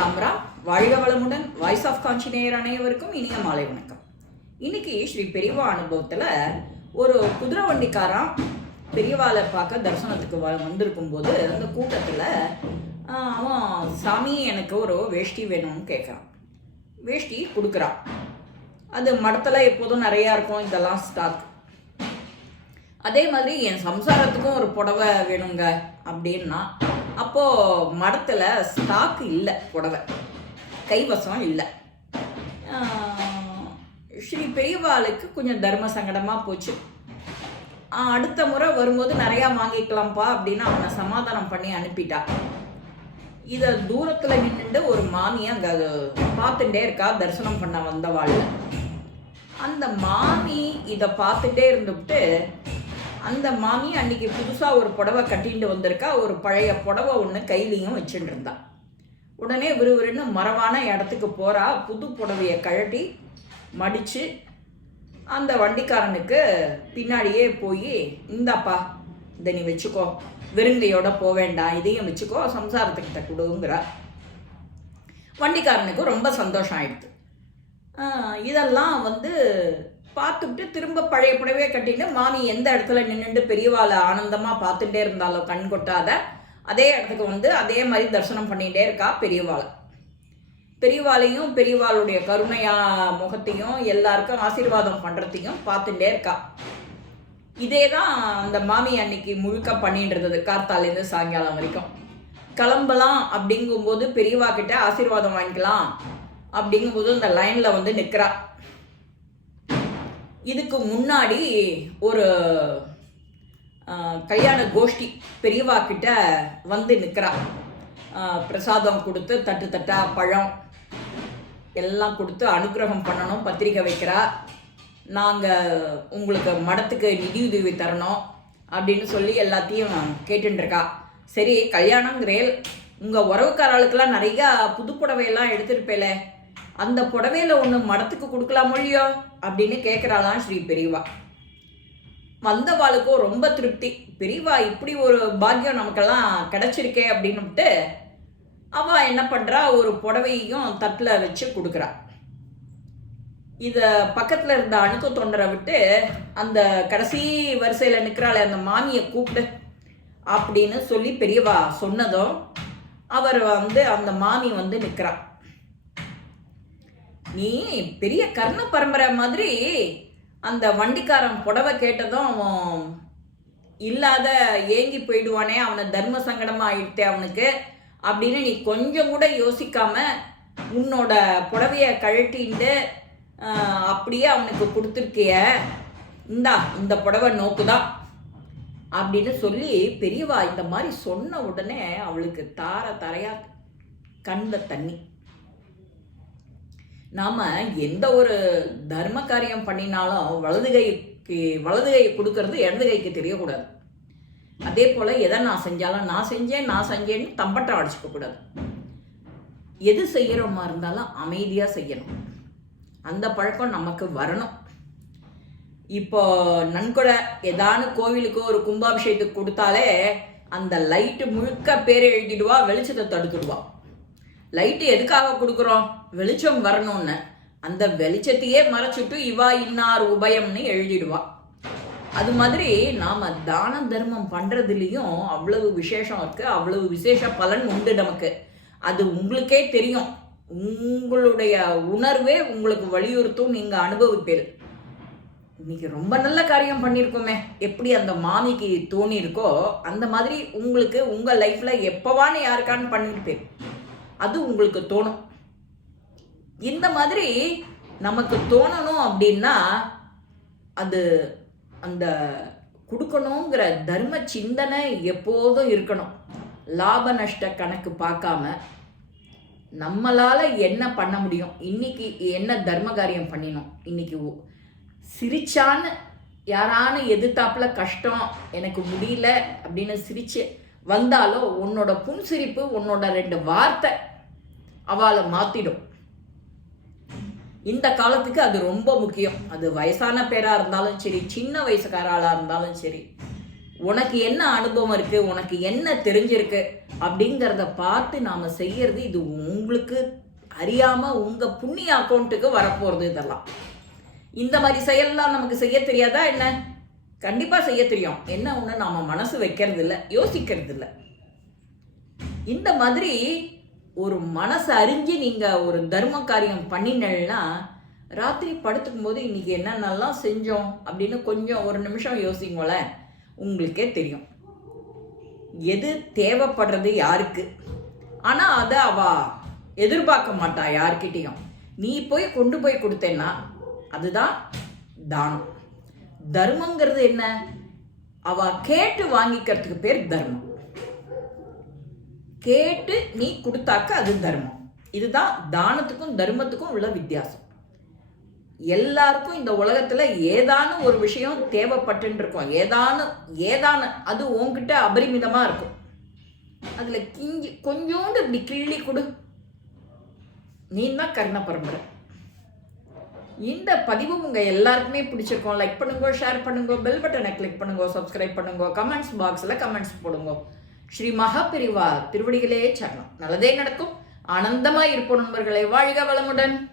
ராம்ராம் வாழ்க வளமுடன். Voice of காஞ்சி நேயர் அனைவருக்கும் இனிய மாலை வணக்கம். இன்னைக்கு ஸ்ரீ பெரியவா அனுபவத்தில் ஒரு குதிரை வண்டிக்காரன் பெரியவாளை பார்க்க தரிசனத்துக்கு வ வந்திருக்கும் போது அந்த கூட்டத்தில் அவன் சாமி எனக்கு ஒரு வேஷ்டி வேணும்னு கேட்குறான் வேஷ்டி கொடுக்குறான். அது மடத்தில் எப்போதும் நிறையா இருக்கும். இதெல்லாம் ஸ்டாக் அதே மாதிரி என் சம்சாரத்துக்கும் ஒரு புடவை வேணுங்க. அப்படின்னா அப்போது மடத்தில் ஸ்டாக் இல்லை புடவை. கைவசம் இல்லை. ஸ்ரீ பெரியவாளுக்கு கொஞ்சம் தர்ம சங்கடமாக போச்சு. அடுத்த முறை வரும்போது நிறையா வாங்கிக்கலாம்ப்பா அப்படின்னு அவனை சமாதானம் பண்ணி அனுப்பிட்டா. இதை தூரத்தில் நின்றுட்டு ஒரு மாமி அங்கே பார்த்துட்டே இருக்கா தரிசனம் பண்ண வந்தவாள் அந்த மாமி இதை பார்த்துட்டே இருந்துவிட்டு அந்த மாமி அன்னைக்கு புதுசாக ஒரு புடவை கட்டிட்டு வந்திருக்கா. ஒரு பழைய புடவை ஒன்று கையிலையும் வச்சுட்டு இருந்தா. உடனே விறுவிறுன்னு மரவான இடத்துக்கு போகிறா புது புடவையை கழட்டி மடித்து அந்த வண்டிக்காரனுக்கு பின்னாடியே போய் இந்தாப்பா இதை நீ வச்சுக்கோ. விருந்தையோட போக வேண்டாம். இதையும் வச்சுக்கோ. சம்சாரத்துக்கிட்ட கொடுங்கிறா. வண்டிக்காரனுக்கு ரொம்ப சந்தோஷம் ஆயிடுது. இதெல்லாம் வந்து பார்த்துட்டு திரும்ப பழைய புடவையே கட்டிட்டு மாமி எந்த இடத்துல நின்றுட்டு பெரியவாளை ஆனந்தமாக பார்த்துட்டே இருந்தாலோ கண் கொட்டாத அதே இடத்துக்கு வந்து அதே மாதிரி தரிசனம் பண்ணிகிட்டே இருக்கா பெரியவாளை. பெரியவாளையும் பெரியவாளுடைய கருணையா முகத்தையும் எல்லாருக்கும் ஆசீர்வாதம் பண்ணுறதையும் பார்த்துட்டே இருக்கா. இதே தான் அந்த மாமி அன்னைக்கு முழுக்க பண்ணிட்டு இருந்தது கார்த்தாலேருந்து சாயங்காலம் வரைக்கும். கிளம்பலாம் அப்படிங்கும்போது பெரியவா கிட்ட ஆசீர்வாதம் வாங்கிக்கலாம் அப்படிங்கும்போது அந்த லைனில் வந்து நிற்கிறா இதுக்கு முன்னாடி ஒரு கல்யாண கோஷ்டி பெரியவா கிட்ட வந்து நிற்கிறா பிரசாதம் கொடுத்து தட்டு தட்டா பழம் எல்லாம் கொடுத்து அனுக்கிரகம் பண்ணணும் பத்திரிக்கை வைக்கிறா. நாங்கள் உங்களுக்கு மடத்துக்கு நிதியுதவி தரணும் அப்படின்னு சொல்லி எல்லாத்தையும் கேட்டுருக்கா சரி கல்யாணங்கிறேல் உங்கள் உறவுக்காரர்களுக்கெல்லாம் நிறையா புது புடவையெல்லாம் எடுத்திருப்பேலே. அந்த புடவையில் ஒன்று மடத்துக்கு கொடுக்கலாமோ இல்லையோ? அப்படின்னு கேட்குறாளாம் ஸ்ரீ பெரியவா. வந்தவாளுக்கும் ரொம்ப திருப்தி. பெரியவா இப்படி ஒரு பாக்கியம் நமக்கெல்லாம் கிடச்சிருக்கே அப்படின்னுட்டு அவள் என்ன பண்ணுறா ஒரு புடவையும் தட்டில் வச்சு கொடுக்குறா. இதை பக்கத்தில் இருந்த அணுக்கு தொண்டரை விட்டு அந்த கடைசி வரிசையில் நிற்கிறாளே அந்த மாமியை கூப்பிடு அப்படின்னு சொல்லி பெரியவா சொன்னதும் அவர் வந்து அந்த மாமி வந்து நிற்கிறான் நீ பெரிய கர்ண பரம்பரை மாதிரி அந்த வண்டிக்காரன் புடவை கேட்டதும் அவன் இல்லாத ஏங்கி போயிடுவானே அவனை தர்ம சங்கடமா ஆயிடுத்தே அவனுக்கு அப்படின்னு நீ கொஞ்சம் கூட யோசிக்காம உன்னோட புடவைய கழட்டின்ட்டு அப்படியே அவனுக்கு கொடுத்துருக்கிய இந்தா இந்த புடவை நோக்குதான் அப்படின்னு சொல்லி பெரியவா இந்த மாதிரி சொன்ன உடனே அவளுக்கு தார தரையா கண்ணில் தண்ணி. நாம் எந்த ஒரு தர்ம காரியம் பண்ணினாலும் வலது கைக்கு வலது கை கொடுக்கறது இடது கைக்கு தெரியக்கூடாது. அதே போல் எதை நான் செஞ்சாலும் நான் செஞ்சேன் நான் செஞ்சேன்னு தம்பட்டம் அடிச்சுக்க கூடாது. எது செய்கிறோமா இருந்தாலும் அமைதியாக செய்யணும். அந்த பழக்கம் நமக்கு வரணும். இப்போ நன்கொடை ஏதானு கோவிலுக்கு ஒரு கும்பாபிஷேகத்துக்கு கொடுத்தாலே அந்த லைட்டு முழுக்க பேரை எழுதிடுவா வெளிச்சத்தை தடுத்துடுவா. லைட்டு எதுக்காக கொடுக்குறோம்? வெளிச்சம் வரணும்னு. அந்த வெளிச்சத்தையே மறைச்சிட்டு இவா இன்னார் உபயம்னு எழுதிடுவா. அது மாதிரி நாம் தான தர்மம் பண்ணுறதுலேயும் அவ்வளவு விசேஷம் இருக்கு. அவ்வளவு விசேஷ பலன் உண்டு நமக்கு. அது உங்களுக்கே தெரியும். உங்களுடைய உணர்வே உங்களுக்கு வலியுறுத்தும் நீங்கள் அனுபவிப்பீர். இன்னைக்கு ரொம்ப நல்ல காரியம் பண்ணியிருக்கோமே எப்படி அந்த மாமிக்கு தோணி இருக்கோ அந்த மாதிரி உங்களுக்கு உங்கள் லைஃப்பில் எப்போவான்னு யாருக்கான்னு பண்ணியிருப்பேன் அது உங்களுக்கு தோணும். இந்த மாதிரி நமக்கு தோணணும் அப்படின்னா அது அந்த கொடுக்கணுங்கிற தர்ம சிந்தனை எப்போதும் இருக்கணும். லாப நஷ்ட கணக்கு பார்க்காம நம்மளால் என்ன பண்ண முடியும்? இன்னைக்கு என்ன தர்ம காரியம் பண்ணினோம்? இன்னைக்கு சிரிச்சான்னு யாரானு எதிர்த்தாப்புல கஷ்டம் எனக்கு முடியல அப்படின்னு சிரிச்சு வந்தாலோ உன்னோட புன்சிரிப்பு உன்னோட ரெண்டு வார்த்தை அவளை மாத்திடும். இந்த காலத்துக்கு அது ரொம்ப முக்கியம். அது வயசான பேராக இருந்தாலும் சரி சின்ன வயசுக்காராளாக இருந்தாலும் சரி உனக்கு என்ன அனுபவம் இருக்குது உனக்கு என்ன தெரிஞ்சிருக்கு அப்படிங்கிறத பார்த்து நாம் செய்கிறது இது உங்களுக்கு அறியாமல் உங்கள் புண்ணிய அக்கௌண்ட்டுக்கு வரப்போகிறது இதெல்லாம். இந்த மாதிரி செயல்லாம் நமக்கு செய்ய தெரியாதா என்ன? கண்டிப்பாக செய்ய தெரியும். என்ன ஒன்று நாம் மனசு வைக்கிறது இல்லை யோசிக்கிறது இல்லை இந்த மாதிரி ஒரு மனசு அறிஞ்சு நீங்கள் ஒரு தர்ம காரியம் பண்ணினல்னா ராத்திரி படுத்துக்கும் போது இன்றைக்கி என்னென்னலாம் செஞ்சோம் அப்படின்னு கொஞ்சம் ஒரு நிமிஷம் யோசிங்களேன். உங்களுக்கே தெரியும். எது தேவைப்படுறது யாருக்கு? ஆனால் அதை அவள் எதிர்பார்க்க மாட்டா யார்கிட்டயும். நீ போய் கொண்டு போய் கொடுத்தேன்னா அதுதான் தானம். தர்மங்கிறது என்ன? அவ கேட்டு வாங்கிக்கிறதுக்கு பேர் தர்மம். கேட்டு நீ கொடுத்தாக்க அது தர்மம். இதுதான் தானத்துக்கும் தர்மத்துக்கும் உள்ள வித்தியாசம். எல்லாருக்கும் இந்த உலகத்தில் ஏதானும் ஒரு விஷயம் தேவைப்பட்டு இருக்கும் ஏதானு ஏதான அது உங்ககிட்ட அபரிமிதமாக இருக்கும். அதில் கிஞ்சி கொஞ்சோண்டு இப்படி கிள்ளி கொடு. நீ தான் கர்ண பரம்பரை. இந்த பதிவு உங்கள் எல்லாருக்குமே பிடிச்சிருக்கோம். லைக் பண்ணுங்க ஷேர் பண்ணுங்க பெல் பட்டனை கிளிக் பண்ணுங்க சப்ஸ்கிரைப் பண்ணுங்க கமெண்ட்ஸ் பாக்ஸில் கமெண்ட்ஸ் போடுங்க. ஸ்ரீ மகாபிரிவா திருவடிகளே சரணம். நல்லதே நடக்கும். ஆனந்தமாய் இருப்போம் நண்பர்களே. வாழ்க வளமுடன்.